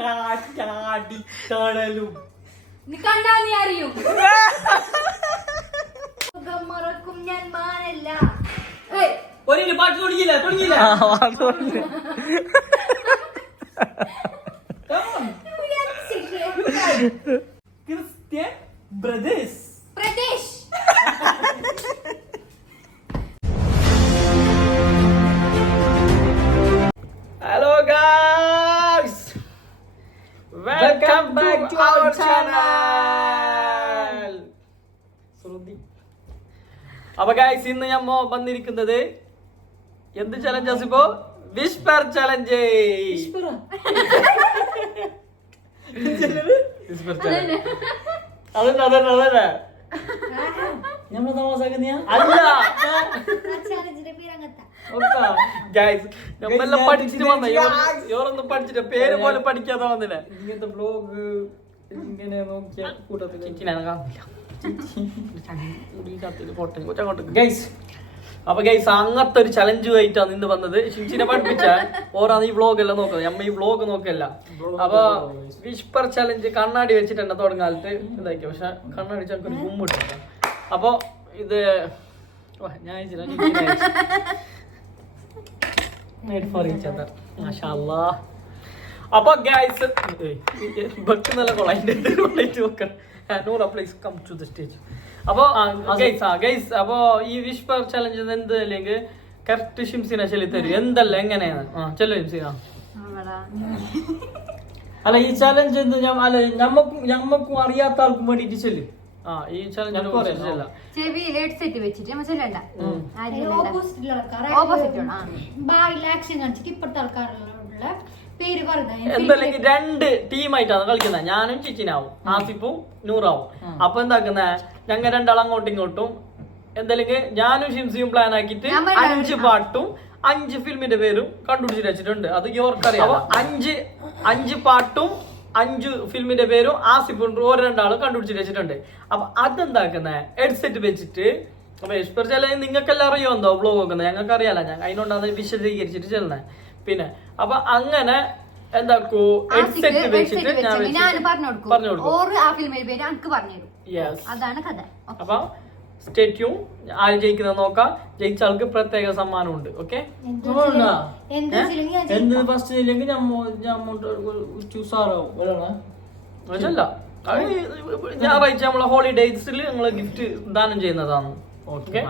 കാറ്റാടിത്തണലും നീ കണ്ടാ നീ അറിയും. മറക്കും ഞാൻ മാനല്ല. ഒരു പാട്ട് തുടങ്ങിയില്ല. Christian brothers. പ്രദേശ്. Hello guys, welcome back to our channel. അപ്പൊ ഗായ്സ്, ഇന്ന് ഞമ്മ വന്നിരിക്കുന്നത് എന്ത് ചലഞ്ചസ്? ഇപ്പോ വിസ്പർ ചലഞ്ച്. അതന്നെ ഞമ്മ താമസാക്കുന്നിയ അല്ല ഗായ്സ്, നമ്മളെല്ലാം പഠിച്ചിട്ട് വന്ന ഇവരൊന്നും പഠിച്ചിട്ട് പേര് പോലെ പഠിക്കാതെ വന്നില്ല. ഇങ്ങനത്തെ ബ്ലോഗ് ഇങ്ങനെ നോക്കിയ കൂട്ടത്തിൽ ഗൈസ്. അപ്പൊ ഗൈസ്, അങ്ങനത്തെ ഒരു ചലഞ്ച് ആയിട്ടാണ് ഇന്ന് വന്നത്. ഷിൻചിനെ പഠിപ്പിച്ച ഓരാണ് ഈ വ്ളോഗ് എല്ലാം നോക്കുന്നത്. നമ്മ ഈ വ്ളോഗ് നോക്കല്ല. അപ്പൊ വിസ്പർ ചലഞ്ച് കണ്ണാടി വെച്ചിട്ടുണ്ട് തുടങ്ങാലത്ത് ഇതാക്കി. പക്ഷെ കണ്ണാടി ചക്കൊരു ഗുമ്മിട്ടില്ല. അപ്പൊ ഇത് ഞാൻ അപ്പൊ ഗൈസ്, നല്ല അപ്പൊ അപ്പൊ ഈ വിസ്പർ ചലഞ്ച് എന്ത് അല്ലെങ്കിൽ കറക്റ്റ് ഷിംസിനെ ചൊല്ലി തരും എന്തല്ല എങ്ങനെയാണ്. ചെല്ലു ഷിംസിന. അല്ല, ഈ ചലഞ്ച് എന്ത് ഞമ്മക്കും അറിയാത്ത ആൾക്കും വേണ്ടിട്ട് ചെല്ലും. ഈ ചലഞ്ച് എന്തല്ലെങ്കിൽ രണ്ട് ടീമായിട്ടാണ് കളിക്കുന്നത്. ഞാനും ചിച്ചിനാവും, ആസിഫും നൂറാവും. അപ്പൊ എന്താക്കുന്ന ഞങ്ങൾ രണ്ടാളും അങ്ങോട്ടും ഇങ്ങോട്ടും എന്തല്ലെങ്കിൽ ഞാനും ഷിംസിയും പ്ലാൻ ആക്കിയിട്ട് 5 പാട്ടും 5 ഫിലിമിന്റെ പേരും കണ്ടുപിടിച്ചിട്ട് വെച്ചിട്ടുണ്ട്. അത് ഇവർക്കറിയാം. അപ്പൊ 5 പാട്ടും 5 ഫിലിമിന്റെ പേരും ആസിഫും ഓരോ രണ്ടാളും കണ്ടുപിടിച്ചിട്ട് വെച്ചിട്ടുണ്ട്. അപ്പൊ അതെന്താക്കുന്ന ഹെഡ്സെറ്റ് വെച്ചിട്ട് വിസ്പർ ചലഞ്ച് നിങ്ങൾക്കെല്ലാം അറിയോ എന്തോ ബ്ലോഗ് നോക്കുന്നത്. ഞങ്ങൾക്ക് അറിയാലോ, ഞാൻ അതിനോണ്ടാണ് വിശദീകരിച്ചിട്ട് ചെല്ലുന്നത്. പിന്നെ അപ്പൊ അങ്ങനെ എന്താക്കൂ, ഹെഡ്സെറ്റ് വെച്ചിട്ട് ഞാൻ പറഞ്ഞു കൊടുക്കും. അപ്പൊ സ്റ്റേ ട്യൂൺ. ആര് ജയിക്കുന്നത് നോക്കാം. ജയിച്ച ആൾക്ക് പ്രത്യേക സമ്മാനം ഉണ്ട്. ഓക്കെ, ഫസ്റ്റ് ഇല്ലെങ്കിൽ ഞായറാഴ്ച നമ്മളെ ഹോളിഡേസിൽ നമ്മള് ഗിഫ്റ്റ് ദാനം ചെയ്യുന്നതാണ്. ഓക്കെ,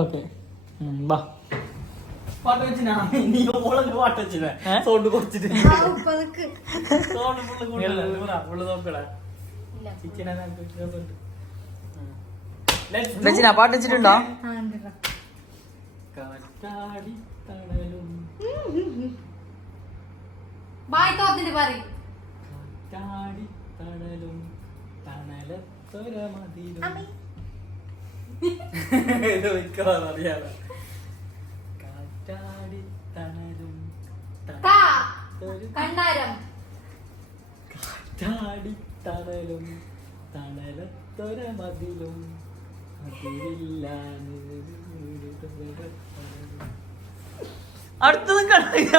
ഓക്കെ ബാ. പാട്ട് വെച്ചിനാ നീ ഓളൊക്കെ പാട്ട് വെച്ചിനെ സൗണ്ട് കുറച്ചിട്ട് പാട്ട് വെച്ചിട്ടുണ്ടോ? കാറ്റാടി തണലും കാറ്റാടി തണലും തണലത്തൊരമതിലും അറിയാലോ. കാറ്റാടി തണലും കാറ്റാടി തണലും തണലത്തൊരമതിലും അടുത്തതും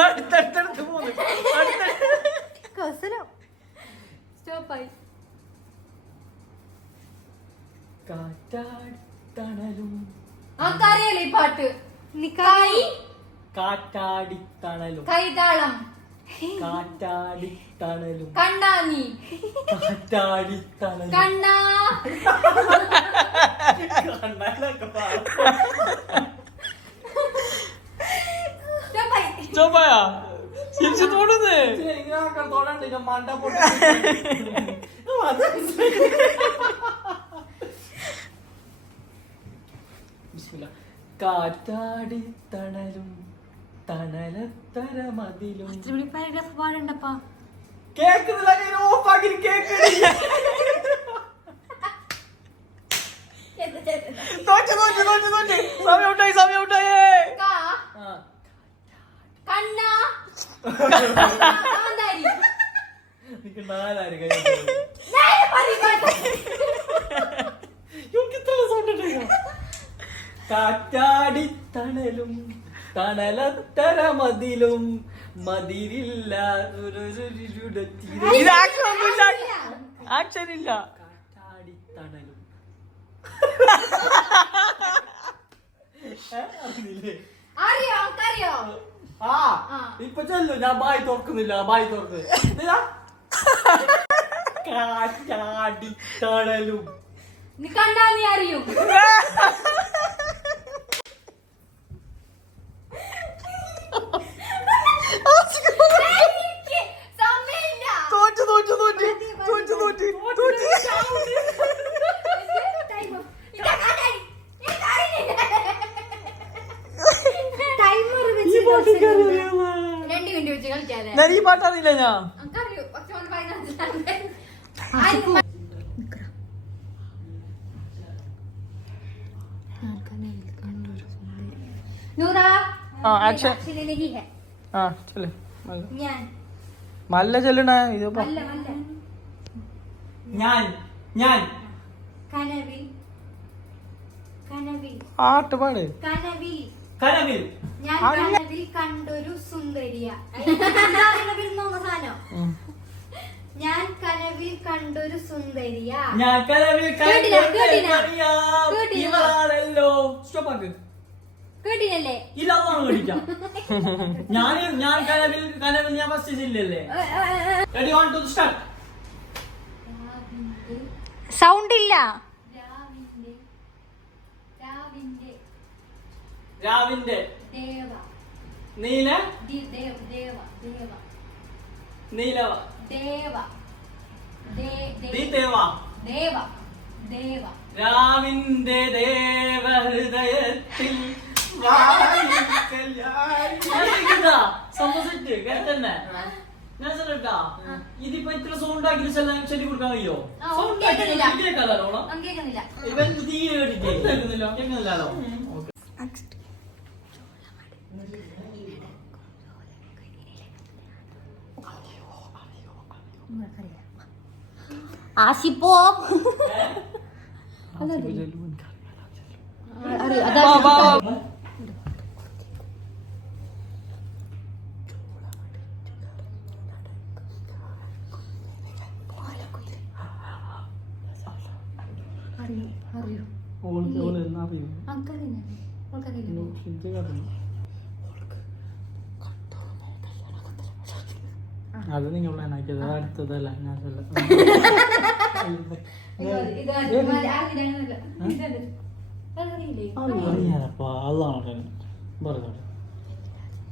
അടുത്തടുത്ത് പോകുന്നു. കാറ്റാടി തണലും ഈ പാട്ട് കാറ്റാടി തണലും കൈതാളം കാറ്റാടി തണലും കണ്ണാനി കാറ്റാടി തണലും കണ്ണാ ചോപ്പായാ ശിരിച്ചു തോന്നുന്നേ തോടണ്ട് മണ്ട പൊട്ടി. കാറ്റാടി തണലും തണലത്തരമതിലും പാടണ്ടപ്പാ. കേക്കുന്നില്ല. സമയം ഔട്ടായി. കണ്ണ കാന്താരി കാറ്റാടി തണലും തണലത്തര മതിലും മതിരില്ല. ആക്ഷൻ ഇല്ല. കാറ്റാടി തണലും അറിയോ ഇപ്പൊ ചെല്ലു. ഞാൻ ബായി തുറക്കുന്നില്ല. ബായി തുറക്കുന്നില്ല. കാറ്റാടി തണലും നീ കണ്ടാ നീ അറിയും. ഞാൻ ഈ പാട്ടറിയില്ല. ഞാൻ മല്ല ചെല്ലണ ഇതിപ്പോ ഞാൻ ആട്ട് പാട്. കനവിൽ ഞാൻ കനവിൽ കണ്ടൊരു സുന്ദരിയ. ഞാൻ കനവിൽ കണ്ടൊരു സുന്ദരിയ. ഞാൻ കനവിൽ കേട്ടിനല്ലേ? ഇതാണ് കേട്ടിക്കാം. ഞാൻ കനവിൽ ഞാൻ ഫസ്റ്റ് ജില്ലല്ലേ. Ready 1 2 start. സൗണ്ട് ഇല്ല. രാവിന്റെ ദേവ നീല ദേവ ദേവ ദേവ നീലവ ദേവ ദേവ ദേവ ദേവ രാവിന്റെ ദേവഹൃദയത്തിൽ സംഭവിച്ചിട്ട് കേട്ടന്നെ. ഞാൻ ചെല്ലട്ടാ. ഇതിപ്പോ ഇത്ര സൗണ്ട് ആക്കി ചൊല്ലി കൊടുക്കാൻ കഴിയോ? കേൾക്കാലോ. ഇവൻ തീരെ കേൾക്കുന്നില്ല. കേൾക്കുന്നില്ലല്ലോ. ആസിപ്പോ അത് നിങ്ങൾ പ്ലാനാക്കിയത്. അടുത്തതല്ല ഞാൻ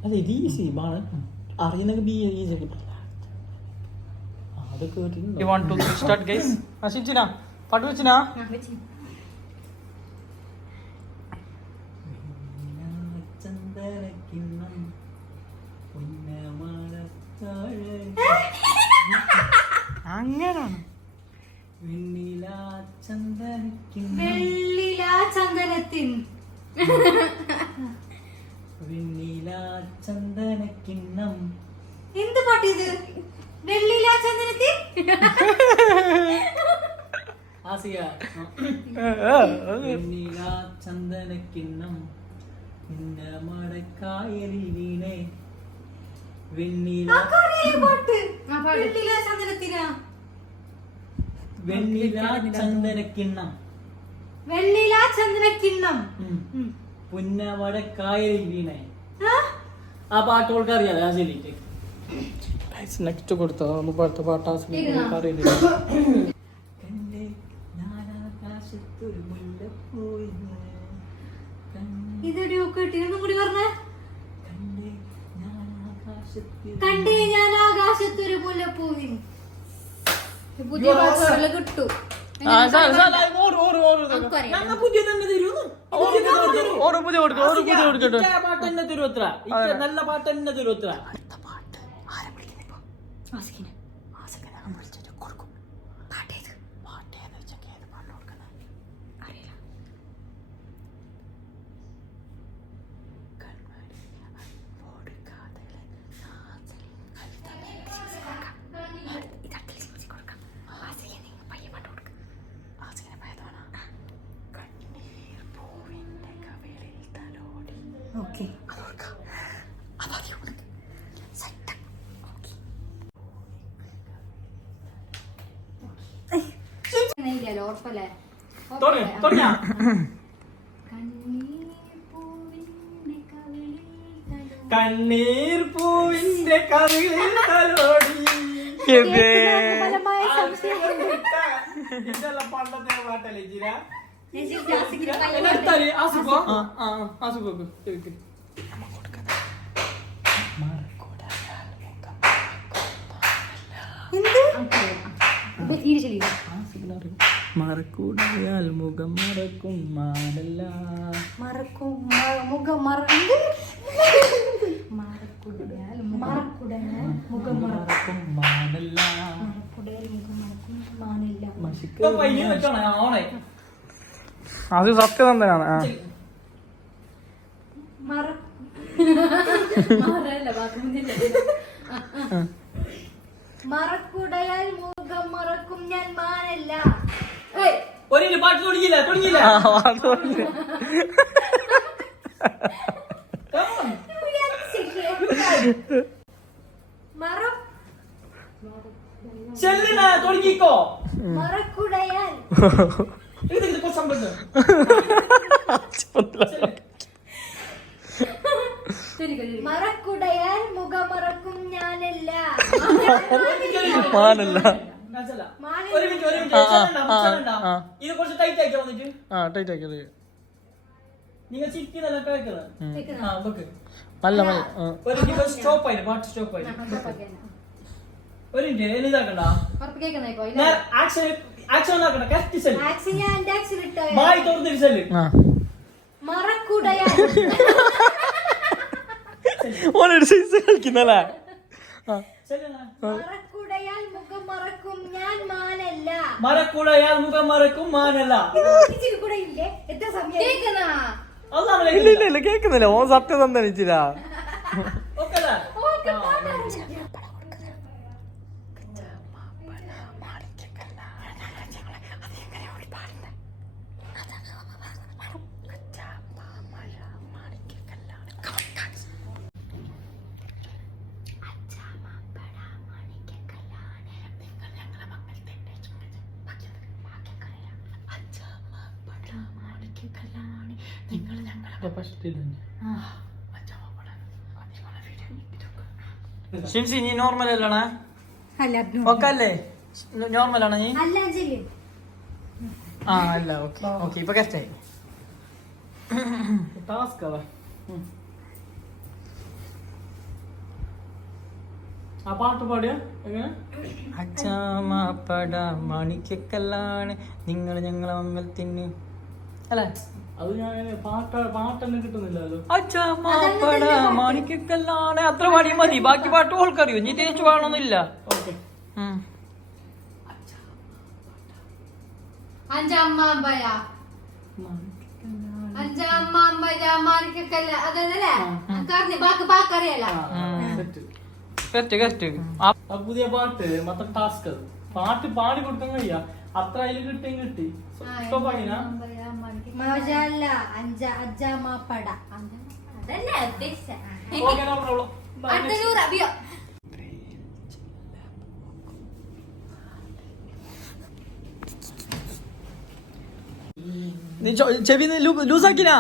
അതെ. ഇത് ഈസി അറിയുന്നെങ്കിൽ ബി ഈസി അത് കേട്ടിട്ടുണ്ട്. പാട്ട് വെച്ചിനാ? അങ്ങനാണ്. വെണ്ണിലാ ചന്ദനത്തിൻ ചന്ദനക്കിണ്ണം. എന്ത് പാട്ടിത്? വെള്ളിലാ ചന്ദനത്തിൻ വെണ്ണിലാ ചന്ദനക്കിണ്ണം നിന്റെ മടക്കായലിൽ വീണേ. വെണ്ണിലാ ചന്ദനക്കിണ്ണം പുന്നവടക്കായലിൽ വീണേ. ആ പാട്ട് ഓൾക്ക് അറിയാതെ. നെക്സ്റ്റ് കൊടുത്തോ അടുത്ത പാട്ട് അറിയില്ല. ഇതൊരു കേട്ടിരുന്നും കൂടി പറഞ്ഞ കണ്ടേ ഞാൻ ആകാശത്തൊരു മുല്ലപ്പൂവിൻ. പുതിയ പാട്ടുകൾ കിട്ടും. നല്ല പാട്ട് തന്നെ തരുത്ര. ഓക്കെ ഉറപ്പല്ലേ തുടങ്ങാ കണ്ണീർ പൂവിന്റെ കവിളിൽ തലോടി ഇതെല്ലാം പണ്ടത്തെ പാട്ടല്ലേ ജിര ആസുഖോ ആസുഖോ മറക്കൂടയാൽ മുഖം മറക്കും മാനല്ല മറക്കും മുഖം മറക്കുടയാൽ മുഖം മറക്കും മാനല്ല മാനില്ല. അത് സത്യനന്ദനാണ്. മറക്കുടയാൽ മുഖം മറക്കും ഞാൻ മാനല്ല. ഒരു പാട്ട് തുടങ്ങിയില്ല തുടങ്ങിക്കോ. മറക്കുടയാൽ മറക്കുടയാൽ മുഖം മറക്കും ഞാനല്ല. മാനല്ല. ഇത് കുറച്ച് ടൈറ്റ് ആക്കി വന്നിട്ട് ടൈറ്റ് ആക്കിയത് നിങ്ങൾ ചിരിക്കുന്നല്ല കേൾക്കുന്നത്. നല്ല ഒരു സ്റ്റോപ്പ് ആയി പാട്ട് സ്റ്റോപ്പ് ആയി ഒരു മിനിറ്റ് ഇതാക്കണ്ട ആക്ഷൻ ആക്കണ്ട കറക്റ്റ് സെൽ ബായ് തുറന്നിട്ട് സെല്ല് മറക്കുടയാൽ ഓനൊരു സൈസ് കളിക്കുന്നല്ലേ. മറക്കുടയാൽ മുഖം മറക്കും ഞാൻ മാനല്ല. മറക്കുടയാൽ മുഖം മറക്കും മാനല്ല. കൂടെ ഇല്ലേ എത്ര സമയം ഇല്ല കേക്കുന്നില്ല. ഓൻ സത്യനന്ദൻ ഇച്ചില്ല. ഷിംസി നീ നോർമൽ അല്ലണ ഒക്കെ അല്ലേ നോർമൽ ആണ് നീ അല്ല ഓക്കെ ഓക്കെ ഇപ്പൊ കറക്റ്റായി ടാസ്ക് ആ പാട്ട് പാടിയ എങ്ങനെ അച്ഛാമപ്പട മാണിക്കല്ലാണ് നിങ്ങൾ ഞങ്ങളെ മംഗളത്തിന് അല്ലേ അത് ഞാൻ പാട്ടെന്നെ കിട്ടുന്നില്ലല്ലോ. അച്ഛാമപ്പട മാണിക്കല്ലാണ് അത്ര പാടിയ മതി. ബാക്കി പാട്ട് ഓൾക്കറിയോ നീ തേച്ചു പാടണമെന്നില്ല. ഓക്കെ പുതിയ പാട്ട് മൊത്തം ടാസ്ക് പാട്ട് പാടി കൊടുക്കാൻ കഴിയാ അത്ര അതിൽ കിട്ടിയും കിട്ടി. ചെവി ലൂസാക്കിനാ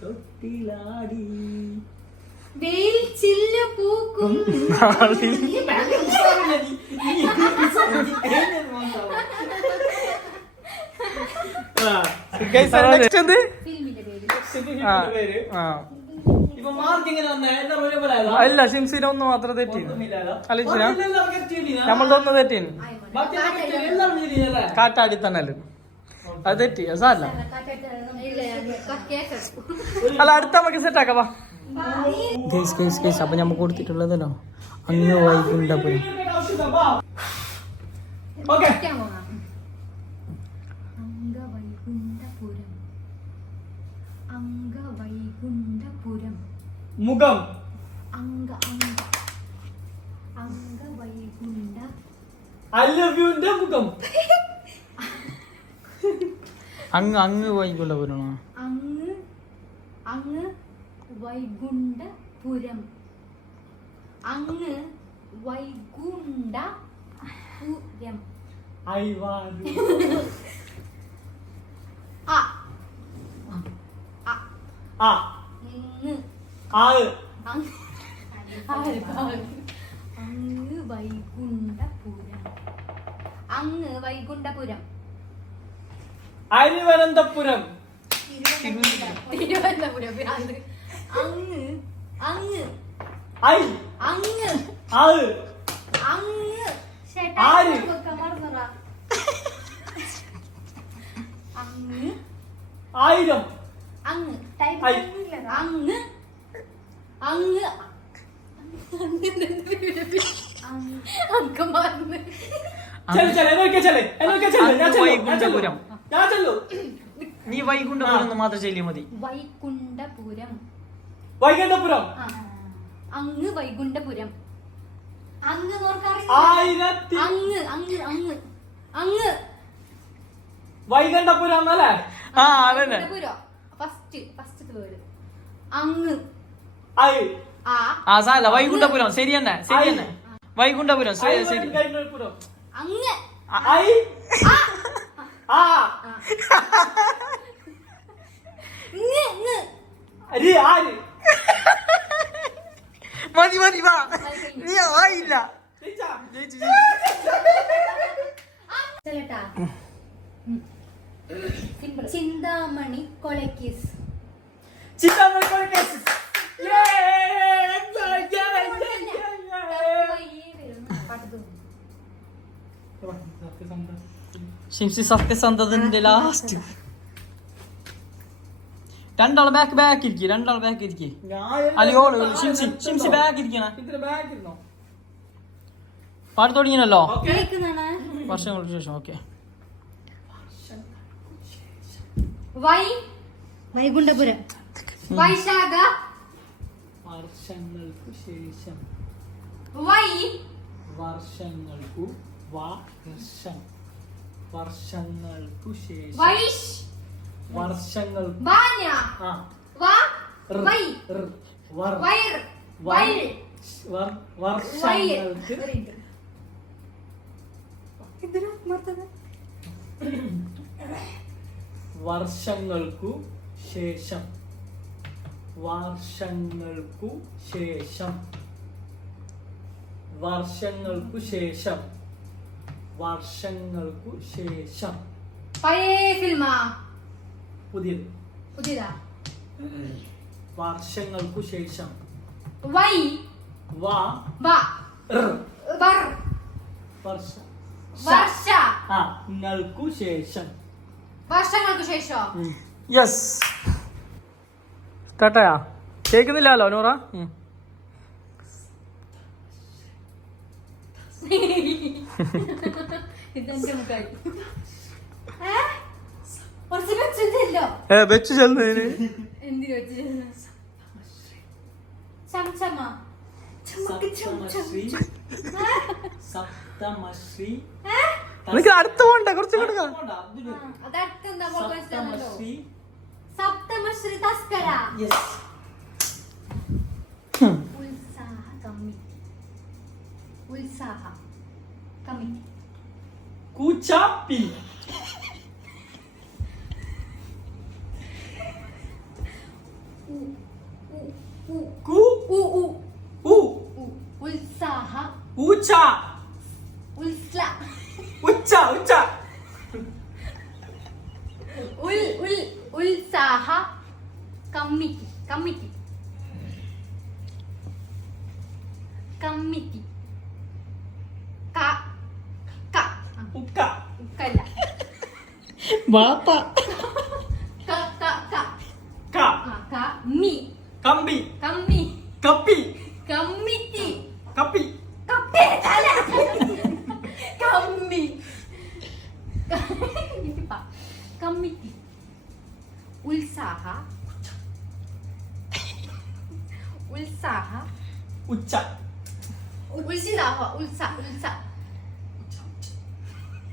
തൊട്ടിലാടി വെയിൽ ചില്ല പൂക്കും അല്ല ഷിംസിനെ ഒന്ന് മാത്രം തെറ്റി. അല്ല നമ്മളതൊന്ന് തെറ്റീന്. കാറ്റാടി തന്നെ അത് തെറ്റി. സാരല്ല. അല്ല അടുത്ത നമുക്ക് സെറ്റ് ആക്കാം. അപ്പൊ ഞമ്മക്ക് കൊടുത്തിട്ടുള്ളതല്ലോ അങ്ങ് വൈകുണ്ഠപുരം. മുഖം അംഗ ഐ ലവ് യുന്റെ മുഖം. അങ്ങ് വൈകുള്ള പോരണോ? അങ്ങ് വൈകുണ്ഠപുരം. അങ്ങ് വൈകുണ്ഠപുരം. ഐ വാരു. ആ ആ അങ്ങ് ആ അങ്ങ് വൈകുണ്ഠപുരം. അങ്ങ് വൈകുണ്ഠപുരം. അരിവനന്തപുരം. തിരുവനന്തപുരം. ഭ്രാന്ത്. അങ്ങ് അങ്ങ് ഐ അങ്ങ് ആ അങ്ങ് ആര്? അങ്ങ് ആയിരം. അങ്ങ് ഐ. അങ്ങ് അങ്ങ് അങ്കമാർന്ന്. വൈകുണ്ഠപുരം. നീ വൈകുണ്ഠപുരം എന്ന് മാത്രം ചെല്ലിയാ മതി. വൈകുണ്ഠപുരം. വൈകുണ്ഠപുരം. ആ. അങ്ങ് വൈകുണ്ഠപുരം. അങ്ങ് ആയിരത്തി അങ്ങ് അങ്ങ് അങ്ങ് അങ്ങ് വൈകുണ്ഠപുരം അല്ലേ? ആ അതന്നെ. ഫസ്റ്റ് വേർഡ് അങ്ങ്. ഐ ആ സാല വൈകുണ്ഠപുരം. ശരി തന്നെ, ശരി തന്നെ. വൈകുണ്ഠപുരം ശരി. വൈകുണ്ഠപുരം. അങ്ങ് ഐ ആ ഇങ്ങ് ഇങ്ങ് രി ആര്? മതി വാ. നീ ആയില്ല. ചെല്ലട്ടാ. ചിന്താമണി കൊലക്കേസ്. ചിന്താമണി കൊലക്കേസ്. ഷിംസി സത്യസന്ധതന്റെ ലാസ്റ്റ്. രണ്ടാൾ ബാക്ക് ഇരിക്കി. അല്ലയോ ഷിംസി ബാക്ക് ഇരിക്കണ. പാട്ട് തുടങ്ങിയല്ലോ വർഷങ്ങൾക്ക് ശേഷം. ഓക്കെ. വൈകുണ്ഠപുരം. വൈശാഖ. വർഷങ്ങൾക്കു ശേഷം. വർഷങ്ങൾക്കു ശേഷം. വർഷങ്ങൾ വർഷങ്ങൾക്കു ശേഷം. പഴയ ഫിൽമാ പുതിയതാ. വർഷങ്ങൾക്കു ശേഷം. വർഷങ്ങൾക്കു ശേഷം. യെസ്. സ്റ്റാർട്ടായാ? കേൾക്കുന്നില്ലല്ലോ നൂറ? വെച്ച് ചെന്നതിന് സപ്തമശ്രീ. നിനക്ക് അടുത്ത് പോണ്ടേ? കുറച്ച് കൊടുക്കാം. സപ്തമശ്രീ തസ്കര. ഉത്സാഹ കമ്മിറ്റി. കൂച്ചാപ്പി. ഉത്സാഹ. ഉച്ച. ഉത്സാഹ കമ്മിറ്റി. ഉക്കല്ല. കമ്പി. കപ്പി. കമ്മിറ്റി. കപ്പി. കമ്മിറ്റി. ഉത്സാഹ. ഉച്ച.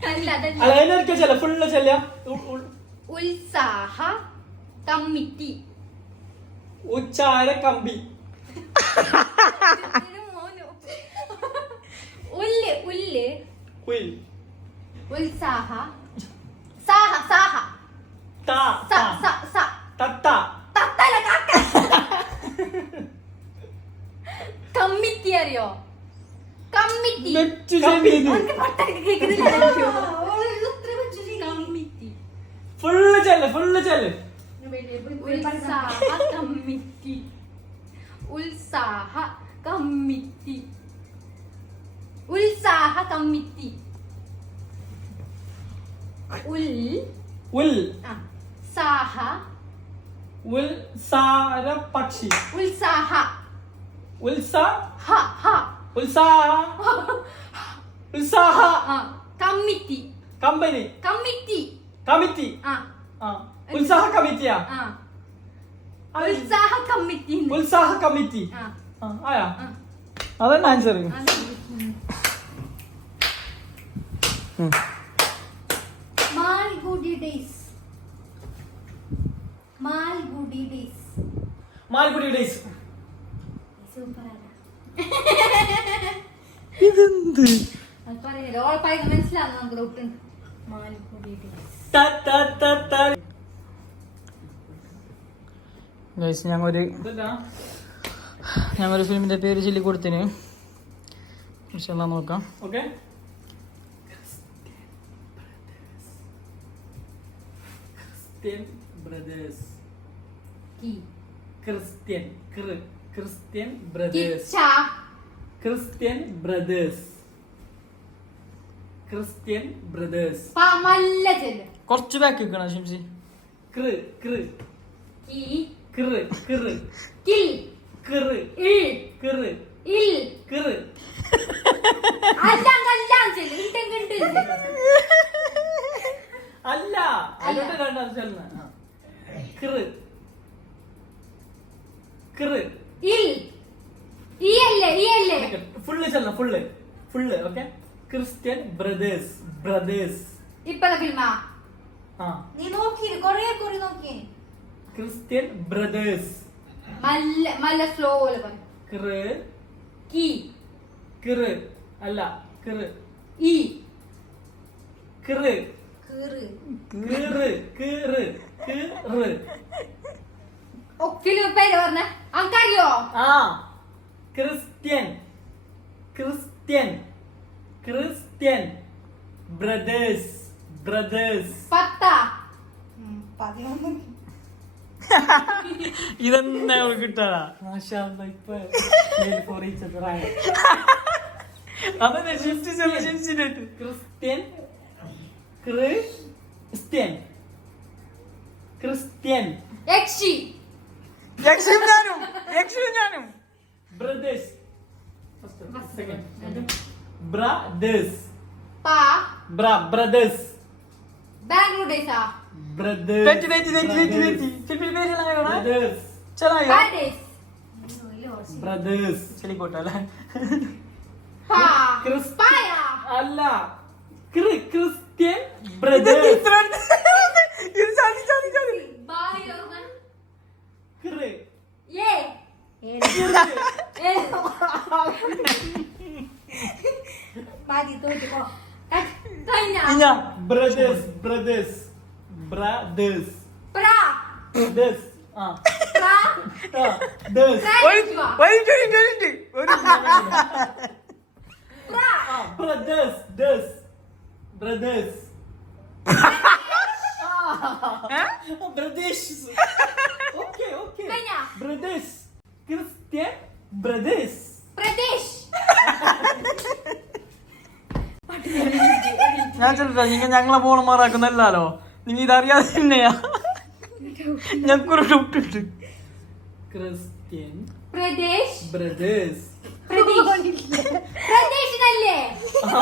അല്ല അതല്ല. അല്ല അതിനൊക്കെ ചെല്ല ഫുള്ള് ചെല്ല. ഉത്സാഹ കമ്മിറ്റി. ഉച്ചാര കമ്പി. ഉല്ല് ഉല്ല് ഉൽ. ഉത്സാഹ സാഹ സാഹ താ സ സ സ തത്ത. തത്തല കാക്ക. കമ്മിറ്റി അറിയോ? കമ്മിറ്റി. നെറ്റ് ചെല്ലിയത്. അവർക്ക് പട്ടൊക്കെ കേൾക്കുന്നില്ല. കമ്മിറ്റി. ഫുള്ള് ചെല്ല് ഫുള്ള് ചെല്ല്. ഉത്സാഹ കമ്മിറ്റി. ഉത്സാഹ കമ്മിറ്റി. ഉത്സാഹ കമ്മിറ്റി. ഉൽ ഉൽ. ആ സാഹ ഉൽസാര പക്ഷി. ഉത്സാഹ ഉത്സാ ഹ ഹ ഉത്സാഹ ഉത്സാഹ ആ കമ്മിറ്റി. കമ്പനി. കമ്മിറ്റി. കമ്മിറ്റി. ആ ആ ഉത്സാഹ കമ്മിറ്റിയാ. ആ ഉത്സാഹ കമ്മിറ്റി. ഉത്സാഹ കമ്മിറ്റി. ആ ആയാ ആ. അതന്നെ answer. Malgudi days. Malgudi days. Malgudi days. സൂപ്പറാണ്. ഇതെന്ത്? അത് പറയുന്നില്ല. ഓൾ പറയുന്നത് മനസ്സിലാകുന്ന നമുക്ക് ഡൗട്ടുണ്ട്. മാൽഗുഡി ഡേയ്സ്. ത ത ത ത. ഗൈസ് ഞങ്ങൊരു ഫിലിമിന്റെ പേര് ചൊല്ലി കൊടുത്തിന്. ഇൻഷാല്ലാ നോക്കാം. ഓക്കേ. Christian brothers. കി ക്രിസ്ത്യൻ ക്രിസ്ത്യൻ ബ്രദേഴ്സ്. കിച്ച. Christian brothers. Christian brothers. മല്ല ചെല്ല്. കുറച്ച് ബാക്ക് വെക്കണം ഷിംസി. കൃ കൃ കി കൃ കൃ കിൽ കൃ ഇൽ കൃ ഇൽ കൃ. അല്ലാം കല്ലാം ചെല്ല്. ഇണ്ടെങ്കിൽ ഉണ്ട്. അല്ല അതിലോട്ട് രണ്ടാം ചെല്ലുന്ന. കൃ കൃ ഇൽ ഈ അല്ലേ ഈ അല്ലേ. ഫുള്ള് ചെല്ലണം full full. Okay. Christian brothers. Brothers. ഇപ്പഴ ഫിൽമാ ആ നീ നോക്കി കൊറേ കുറി നോക്കി. Christian brothers. മല്ല മല്ല സ്ലോ പോലെ പറ. കൃ കി കൃ അല്ല കൃ ഇ കൃ കീറ്. കീറ് കീറ് കീറ്. ഫിലിം പേര് പറഞ്ഞ അനക്കറിയോ? ആ Christian Christian Christian brothers. Brothers. 10 11 ഇതെന്നെ കിട്ടാ. അതന്നെ shift shift. Christian Christian Christian യക്ഷി. ഞാനും ബ്രദേഴ്സ്. ബ്രദേഴ്സ്. പാ ബ്രദേഴ്സ്. ബാംഗ്ലൂർ ഡേയ്സാ. ബ്രദേഴ്സ്. ബ്രദേഴ്സ് ബാഡേസ്. ബ്രദേഴ്സ്. ചെലിക്കോട്ടല്ലേ. പാ ക്രിസ്- പായ. അല്ല ക്രിസ്ത്യൻ ബ്രദേഴ്സ്. ബായി ഓർമ്മ. കൃ യേ ബാദി തോറ്റിക്കോ. കഴിഞ്ഞ ബ്രദേഴ്സ്. ബ്രദേഴ്സ്. ബ്രദേഴ്സ്. പ്രാ ദസ്. ആ പ്രാ ദസ്. പ്രാ ബ്രദേഴ്സ്. ദസ്. ബ്രദേഴ്സ്. ബ്രദേഴ്സ്. Okay okay. കഴിഞ്ഞ ബ്രദേഴ്സ്. Christian brothers. പ്രദേശ്. ഞാൻ ചെലുത്താ നിങ്ങ ഞങ്ങളെ പോണമാറാക്കുന്നല്ലോ. നിങ്ങ ഇതറിയാതെ തന്നെയാ. ഞങ്ങൾക്കൊരു ഡൗട്ട് ഉണ്ട്. ക്രിസ്ത്യൻ പ്രദേശ്. ബ്രദേഴ്സ്. പ്രദേശിനല്ലേ?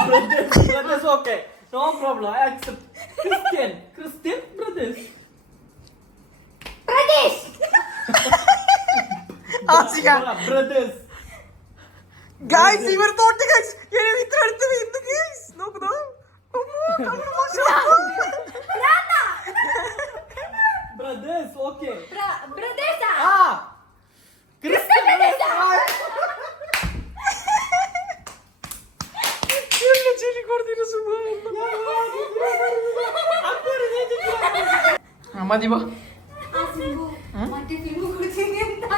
Brothers. Okay no problem. I accept. Christian brothers. പ്രദേശ്. ബ്രദേഴ്സ്. ഗായ്സ് ഇവർ തോട്ട് ഗായ്സ്. ഇത്ര അടുത്ത് നോക്കുന്നു. ബ്രദേഴ്സ് ഓക്കെ ബ്രദേഴ്സാ മതി പോ. മറ്റേ ഫിലിം കുറിച്ച് എന്താ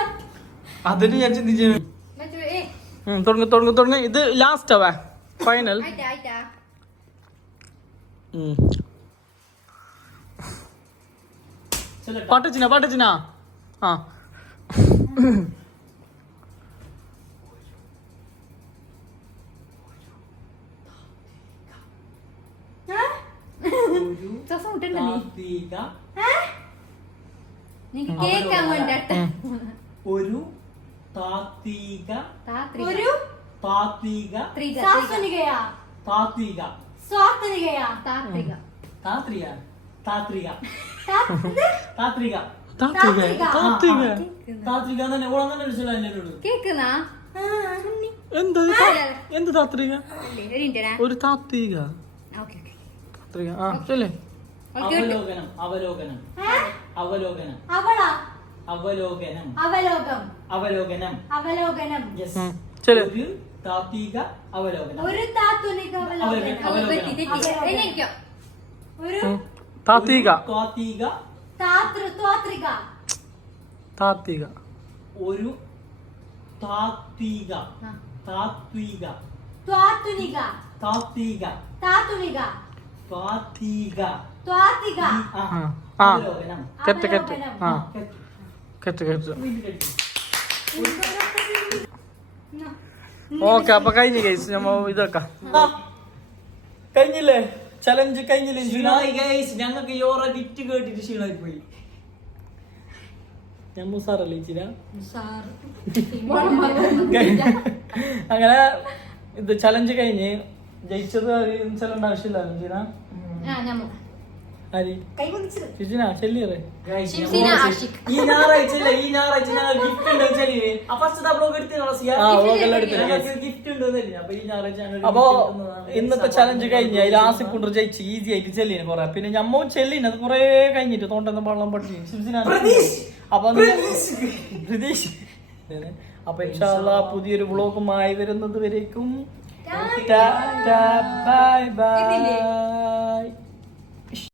അതിന് ഞാൻ ചിന്തിച്ചു. മറ്റേ തുടങ്ങ് ഇത് ലാസ്റ്റ് ആവാ ഫൈനൽ. ആയിട്ടാ പാട്ടച്ചിന ആ ശ്വാസം മുട്ടുണ്ടോ നിനക്ക് കേക്കാൻ വേണ്ട ഒരു താത്വിക ഒരു താത്വിക സാത്വനികയാ താത്വിക സ്വാത്വനികയാ താത്വിക താത്രിക താത്രിക താത്വിക താത്വിക താത്വിക തന്നെ ഓളങ്ങനെ വിളിച്ചല്ലോ എന്നോട് കേക്കുന്നാ എന്ത് താത്വിക? ഒരു താത്വിക താത്വിക ആ ചെല്ലേ. അവലോകനം അവലോകനം അവലോകനം അവളാ അവലോകനം അവലോകം അവലോകനം അവലോകനം യെസ് ചെല്ലേ. ഒരു താത്വിക അവലോകനം ഒരു താത്വനിക അവലോകനം അവലോകനം ഒരു താത്വിക താത്വിക ത്വാത്രിക താത്വിക ഒരു താത്വിക താത്വിക ത്വാത്വനിക താത്വിക താത്വനിക താത്വിക ത്വാത്വിക ആ അവലോകനം കെട്ട് ആ കെട്ട് ഓക്കെ അപ്പൊ കഴിഞ്ഞു ഗൈസ് നമ്മ ഇതൊക്കെ കഴിഞ്ഞില്ലേ ചലഞ്ച് കഴിഞ്ഞില്ലേ ഞങ്ങൾക്ക് യോറ ഗിഫ്റ്റ് കേട്ടിട്ട് ക്ഷീണമായി പോയി. ഞാൻ മുസാറല്ലേ ഇച്ചിര അങ്ങനെ ഇത് ചലഞ്ച് കഴിഞ്ഞ് ജയിച്ചത് ചലണ്ട ആവശ്യമില്ലല്ലോ ജിന ആരി ഷിജിന ചെല്ലിയറേ ഈ ഞായറാഴ്ച ഞങ്ങൾ ഗിഫ്റ്റ് ഉണ്ട് ചെല്ലിന് ഗിഫ്റ്റ് ഉണ്ട് അപ്പൊ ഈ ഞായറാഴ്ച അപ്പൊ ഇന്നത്തെ ചലഞ്ച് കഴിഞ്ഞ ആസിഫുണ്ടർ ജയിച്ച് ഈസി ആയിട്ട് ചെല്ലിന് കൊറേ പിന്നെ ഞമ്മ ചെല്ലിന് അത് കൊറേ കഴിഞ്ഞിട്ട് തോണ്ടെന്ന് വെള്ളം പഠിച്ചു അപ്പൊ പ്രതീക്ഷ അപ്പൊ ഇൻഷാ അല്ലാഹ് പുതിയൊരു വ്ളോഗുമായി വരുന്നത് വരേക്കും ബൈ ബൈ.